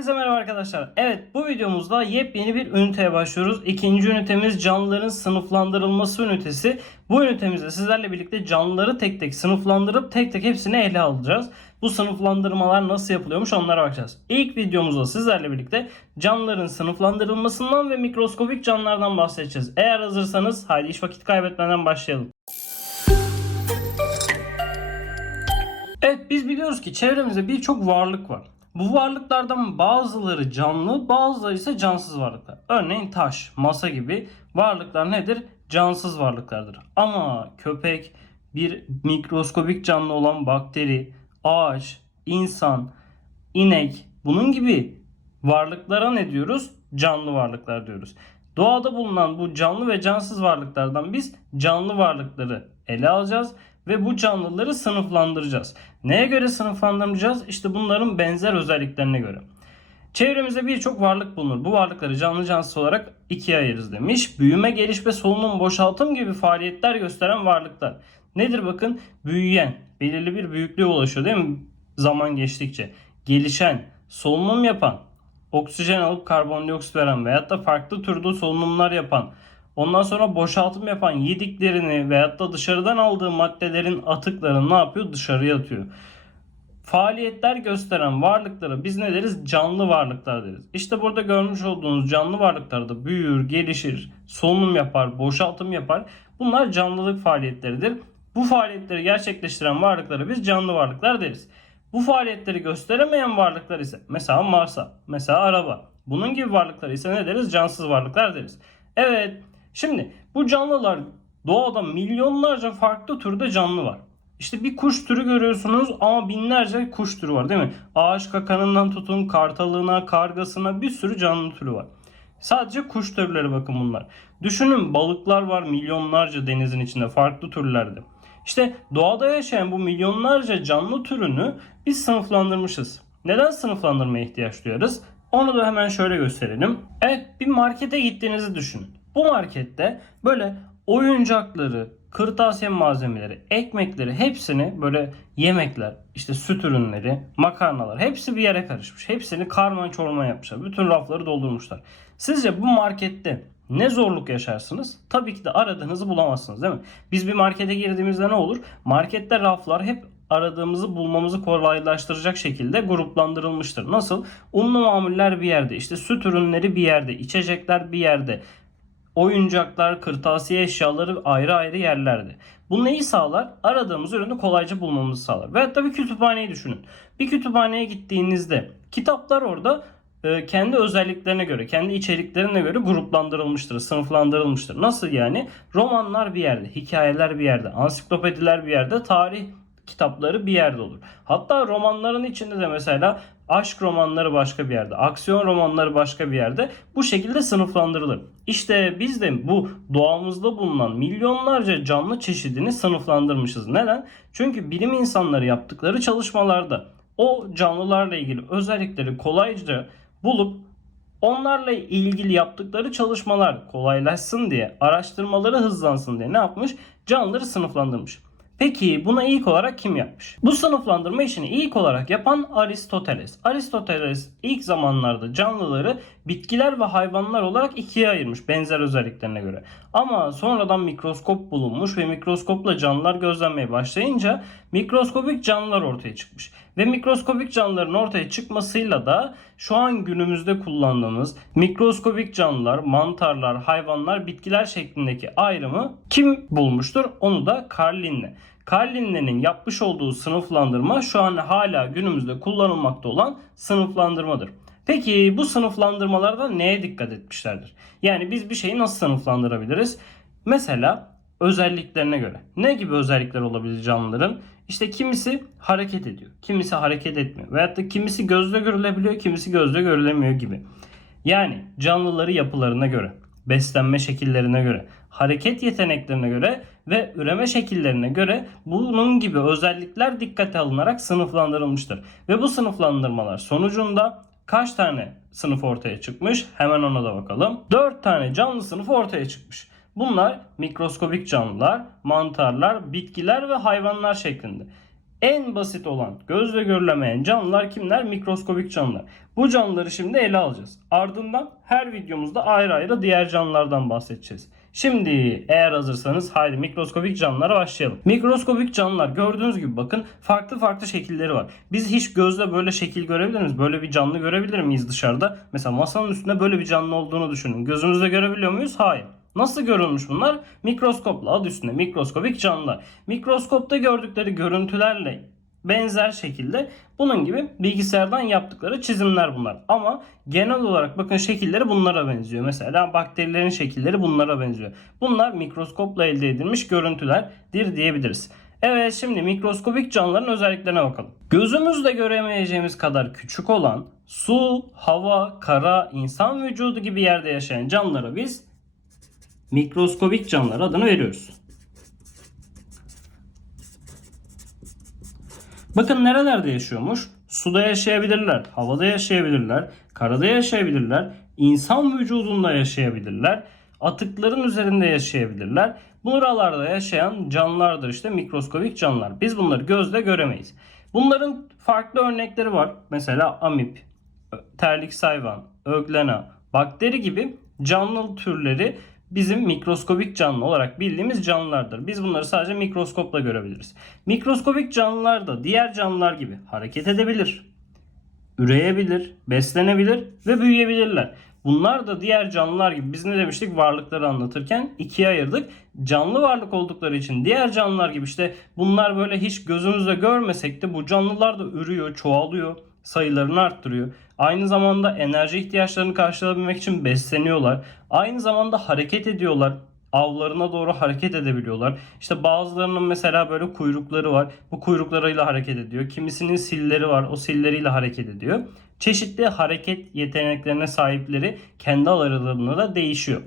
Herkese merhaba arkadaşlar. Evet bu videomuzda yepyeni bir üniteye başlıyoruz. İkinci ünitemiz canlıların sınıflandırılması ünitesi. Bu ünitemizde sizlerle birlikte canlıları tek tek sınıflandırıp tek tek hepsini ele alacağız. Bu sınıflandırmalar nasıl yapılıyormuş onlara bakacağız. İlk videomuzda sizlerle birlikte canlıların sınıflandırılmasından ve mikroskobik canlılardan bahsedeceğiz. Eğer hazırsanız haydi hiç vakit kaybetmeden başlayalım. Evet biz biliyoruz ki çevremizde birçok varlık var. Bu varlıklardan bazıları canlı, bazıları ise cansız varlıklar. Örneğin taş, masa gibi varlıklar nedir? Cansız varlıklardır. Ama köpek, bir mikroskobik canlı olan bakteri, ağaç, insan, inek bunun gibi varlıklara ne diyoruz? Canlı varlıklar diyoruz. Doğada bulunan bu canlı ve cansız varlıklardan biz canlı varlıkları ele alacağız ve bu canlıları sınıflandıracağız. Neye göre sınıflandıracağız? İşte bunların benzer özelliklerine göre. Çevremizde birçok varlık bulunur. Bu varlıkları canlı cansız olarak ikiye ayırırız demiş. Büyüme, geliş ve solunum, boşaltım gibi faaliyetler gösteren varlıklar. Nedir bakın? Büyüyen, belirli bir büyüklüğe ulaşıyor değil mi? Zaman geçtikçe. Gelişen, solunum yapan, oksijen alıp karbondioksit veren veyahut da farklı türde solunumlar yapan, ondan sonra boşaltım yapan yediklerini veyahut da dışarıdan aldığı maddelerin atıklarını ne yapıyor? Dışarıya atıyor faaliyetler gösteren varlıklara biz ne deriz? Canlı varlıklar deriz. İşte burada görmüş olduğunuz canlı varlıklarda büyür, gelişir, solunum yapar, boşaltım yapar. Bunlar canlılık faaliyetleridir. Bu faaliyetleri gerçekleştiren varlıklara biz canlı varlıklar deriz. Bu faaliyetleri gösteremeyen varlıklar ise mesela Mars'a, mesela araba. Bunun gibi varlıklar ise ne deriz? Cansız varlıklar deriz. Evet. Şimdi bu canlılar doğada milyonlarca farklı türde canlı var. İşte bir kuş türü görüyorsunuz ama binlerce kuş türü var değil mi? Ağaç kakanından tutun kartalığına, kargasına bir sürü canlı türü var. Sadece kuş türleri bakın bunlar. Düşünün balıklar var milyonlarca denizin içinde farklı türlerde. İşte doğada yaşayan bu milyonlarca canlı türünü biz sınıflandırmışız. Neden sınıflandırmaya ihtiyaç duyarız? Onu da hemen şöyle gösterelim. Evet bir markete gittiğinizi düşünün. Bu markette böyle oyuncakları, kırtasiye malzemeleri, ekmekleri hepsini böyle yemekler, işte süt ürünleri, makarnalar hepsi bir yere karışmış. Hepsini karman çorman yapmışlar. Bütün rafları doldurmuşlar. Sizce bu markette ne zorluk yaşarsınız? Tabii ki de aradığınızı bulamazsınız değil mi? Biz bir markete girdiğimizde ne olur? Markette raflar hep aradığımızı bulmamızı kolaylaştıracak şekilde gruplandırılmıştır. Nasıl? Unlu mamuller bir yerde, işte süt ürünleri bir yerde, içecekler bir yerde, oyuncaklar, kırtasiye eşyaları ayrı ayrı yerlerde. Bu neyi sağlar? Aradığımız ürünü kolayca bulmamızı sağlar. Ve hatta bir kütüphaneyi düşünün. Bir kütüphaneye gittiğinizde kitaplar orada e, kendi özelliklerine göre, kendi içeriklerine göre gruplandırılmıştır, sınıflandırılmıştır. Nasıl yani? Romanlar bir yerde, hikayeler bir yerde, ansiklopediler bir yerde, tarih kitapları bir yerde olur. Hatta romanların içinde de mesela aşk romanları başka bir yerde, aksiyon romanları başka bir yerde bu şekilde sınıflandırılır. İşte biz de bu doğamızda bulunan milyonlarca canlı çeşidini sınıflandırmışız. Neden? Çünkü bilim insanları yaptıkları çalışmalarda o canlılarla ilgili özellikleri kolayca bulup onlarla ilgili yaptıkları çalışmalar kolaylaşsın diye, araştırmaları hızlansın diye ne yapmış? Canlıları sınıflandırmış. Peki buna ilk olarak kim yapmış? Bu sınıflandırma işini ilk olarak yapan Aristoteles. Aristoteles ilk zamanlarda canlıları bitkiler ve hayvanlar olarak ikiye ayırmış benzer özelliklerine göre. Ama sonradan mikroskop bulunmuş ve mikroskopla canlılar gözlenmeye başlayınca mikroskobik canlılar ortaya çıkmış. Ve mikroskobik canlıların ortaya çıkmasıyla da şu an günümüzde kullandığımız mikroskobik canlılar, mantarlar, hayvanlar, bitkiler şeklindeki ayrımı kim bulmuştur? Onu da Carl Linne. Carl Linne'nin yapmış olduğu sınıflandırma şu an hala günümüzde kullanılmakta olan sınıflandırmadır. Peki bu sınıflandırmalarda neye dikkat etmişlerdir? Yani biz bir şeyi nasıl sınıflandırabiliriz? Mesela özelliklerine göre. Ne gibi özellikler olabilir canlıların? İşte kimisi hareket ediyor, kimisi hareket etmiyor. Veyahut da kimisi gözle görülebiliyor, kimisi gözle görülemiyor gibi. Yani canlıları yapılarına göre, beslenme şekillerine göre, hareket yeteneklerine göre ve üreme şekillerine göre bunun gibi özellikler dikkate alınarak sınıflandırılmıştır. Ve bu sınıflandırmalar sonucunda kaç tane sınıf ortaya çıkmış? Hemen ona da bakalım. 4 tane canlı sınıfı ortaya çıkmış. Bunlar mikroskobik canlılar, mantarlar, bitkiler ve hayvanlar şeklinde. En basit olan gözle görülemeyen canlılar kimler? Mikroskobik canlılar. Bu canlıları şimdi ele alacağız. Ardından her videomuzda ayrı ayrı diğer canlılardan bahsedeceğiz. Şimdi eğer hazırsanız haydi mikroskobik canlılara başlayalım. Mikroskobik canlılar gördüğünüz gibi bakın farklı farklı şekilleri var. Biz hiç gözle böyle şekil görebilir miyiz? Böyle bir canlı görebilir miyiz dışarıda? Mesela masanın üstünde böyle bir canlı olduğunu düşünün. Gözümüzle görebiliyor muyuz? Hayır. Nasıl görülmüş bunlar? Mikroskopla adı üstünde mikroskobik canlılar. Mikroskopta gördükleri görüntülerle benzer şekilde bunun gibi bilgisayardan yaptıkları çizimler bunlar. Ama genel olarak bakın şekilleri bunlara benziyor. Mesela bakterilerin şekilleri bunlara benziyor. Bunlar mikroskopla elde edilmiş görüntülerdir diyebiliriz. Evet şimdi mikroskobik canlıların özelliklerine bakalım. Gözümüzle göremeyeceğimiz kadar küçük olan su, hava, kara, insan vücudu gibi yerde yaşayan canlılara biz mikroskobik canlılar adını veriyoruz. Bakın nerelerde yaşıyormuş? Suda yaşayabilirler, havada yaşayabilirler, karada yaşayabilirler, insan vücudunda yaşayabilirler, atıkların üzerinde yaşayabilirler. Buralarda yaşayan canlılardır işte mikroskobik canlılar. Biz bunları gözle göremeyiz. Bunların farklı örnekleri var. Mesela amip, terlik hayvan, öglena, bakteri gibi canlı türleri bizim mikroskobik canlı olarak bildiğimiz canlılardır. Biz bunları sadece mikroskopla görebiliriz. Mikroskobik canlılar da diğer canlılar gibi hareket edebilir, üreyebilir, beslenebilir ve büyüyebilirler. Bunlar da diğer canlılar gibi biz ne demiştik varlıkları anlatırken ikiye ayırdık. Canlı varlık oldukları için diğer canlılar gibi işte bunlar böyle hiç gözümüzle görmesek de bu canlılar da ürüyor, çoğalıyor, sayılarını arttırıyor. Aynı zamanda enerji ihtiyaçlarını karşılayabilmek için besleniyorlar. Aynı zamanda hareket ediyorlar. Avlarına doğru hareket edebiliyorlar. İşte bazılarının mesela böyle kuyrukları var. Bu kuyruklarıyla hareket ediyor. Kimisinin silleri var. O silleriyle hareket ediyor. Çeşitli hareket yeteneklerine sahipleri kendi aralarında da değişiyor.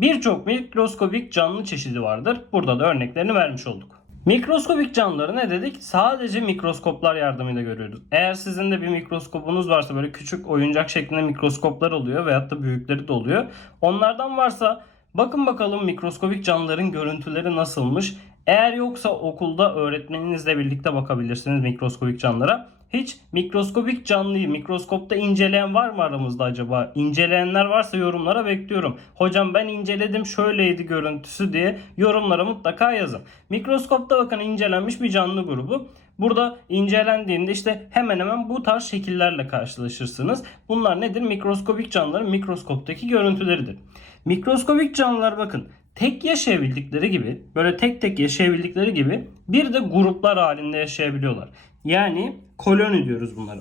Birçok mikroskobik canlı çeşidi vardır. Burada da örneklerini vermiş olduk. Mikroskobik canlıları ne dedik? Sadece mikroskoplar yardımıyla görüyoruz. Eğer sizin de bir mikroskopunuz varsa böyle küçük oyuncak şeklinde mikroskoplar oluyor veyahut da büyükleri de oluyor. Onlardan varsa bakın bakalım mikroskobik canlıların görüntüleri nasılmış. Eğer yoksa okulda öğretmeninizle birlikte bakabilirsiniz mikroskobik canlılara. Hiç mikroskobik canlıyı mikroskopta inceleyen var mı aramızda acaba? İnceleyenler varsa yorumlara bekliyorum. Hocam ben inceledim şöyleydi görüntüsü diye yorumlara mutlaka yazın. Mikroskopta bakın incelenmiş bir canlı grubu. Burada incelendiğinde işte hemen hemen bu tarz şekillerle karşılaşırsınız. Bunlar nedir? Mikroskobik canlıların mikroskoptaki görüntüleridir. Mikroskobik canlılar bakın tek yaşayabildikleri gibi böyle tek tek yaşayabildikleri gibi bir de gruplar halinde yaşayabiliyorlar. Yani koloni diyoruz bunlara.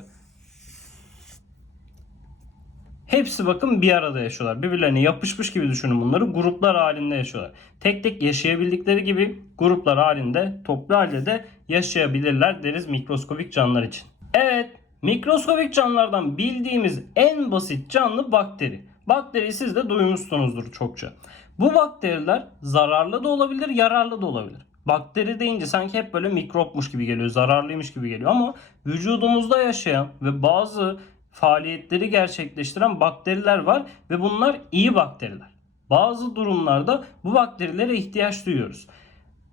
Hepsi bakın bir arada yaşıyorlar. Birbirlerine yapışmış gibi düşünün bunları. Gruplar halinde yaşıyorlar. Tek tek yaşayabildikleri gibi gruplar halinde, toplu halde de yaşayabilirler deriz mikroskobik canlılar için. Evet, mikroskobik canlılardan bildiğimiz en basit canlı bakteri. Bakteri siz de duymuşsunuzdur çokça. Bu bakteriler zararlı da olabilir, yararlı da olabilir. Bakteri deyince sanki hep böyle mikropmuş gibi geliyor, zararlıymış gibi geliyor ama vücudumuzda yaşayan ve bazı faaliyetleri gerçekleştiren bakteriler var ve bunlar iyi bakteriler. Bazı durumlarda bu bakterilere ihtiyaç duyuyoruz.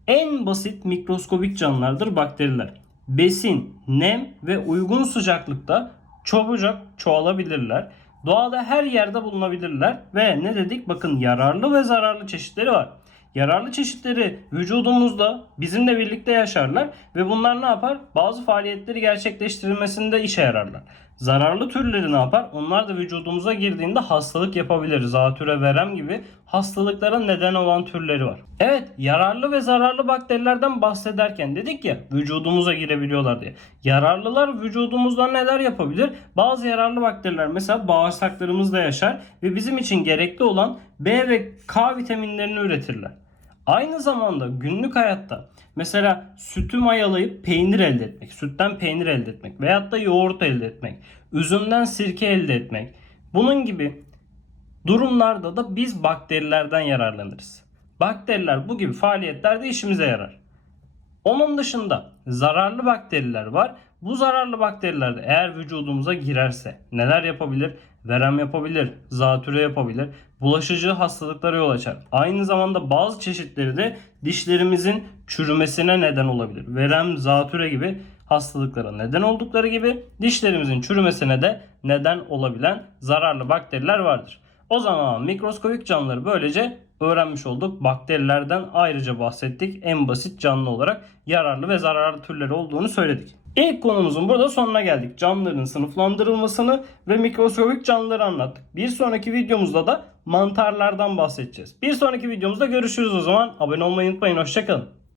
En basit mikroskobik canlılardır bakteriler. Besin, nem ve uygun sıcaklıkta çabucak çoğalabilirler. Doğada her yerde bulunabilirler ve ne dedik? Bakın yararlı ve zararlı çeşitleri var. Yararlı çeşitleri vücudumuzda bizimle birlikte yaşarlar ve bunlar ne yapar? Bazı faaliyetleri gerçekleştirilmesinde işe yararlar. Zararlı türleri ne yapar? Onlar da vücudumuza girdiğinde hastalık yapabilir. Zatüre, verem gibi hastalıklara neden olan türleri var. Evet, yararlı ve zararlı bakterilerden bahsederken dedik ya vücudumuza girebiliyorlar diye. Yararlılar vücudumuzda neler yapabilir? Bazı yararlı bakteriler mesela bağırsaklarımızda yaşar ve bizim için gerekli olan B ve K vitaminlerini üretirler. Aynı zamanda günlük hayatta mesela sütü mayalayıp peynir elde etmek, sütten peynir elde etmek veyahut da yoğurt elde etmek, üzümden sirke elde etmek. Bunun gibi durumlarda da biz bakterilerden yararlanırız. Bakteriler bu gibi faaliyetlerde işimize yarar. Onun dışında zararlı bakteriler var. Bu zararlı bakteriler de eğer vücudumuza girerse neler yapabilir? Verem yapabilir, zatüre yapabilir, bulaşıcı hastalıklara yol açar. Aynı zamanda bazı çeşitleri de dişlerimizin çürümesine neden olabilir. Verem, zatüre gibi hastalıklara neden oldukları gibi dişlerimizin çürümesine de neden olabilen zararlı bakteriler vardır. O zaman mikroskobik canlıları böylece öğrenmiş olduk. Bakterilerden ayrıca bahsettik. En basit canlı olarak yararlı ve zararlı türleri olduğunu söyledik. İlk konumuzun burada sonuna geldik. Canlıların sınıflandırılmasını ve mikroskobik canlıları anlattık. Bir sonraki videomuzda da mantarlardan bahsedeceğiz. Bir sonraki videomuzda görüşürüz o zaman. Abone olmayı unutmayın. Hoşçakalın.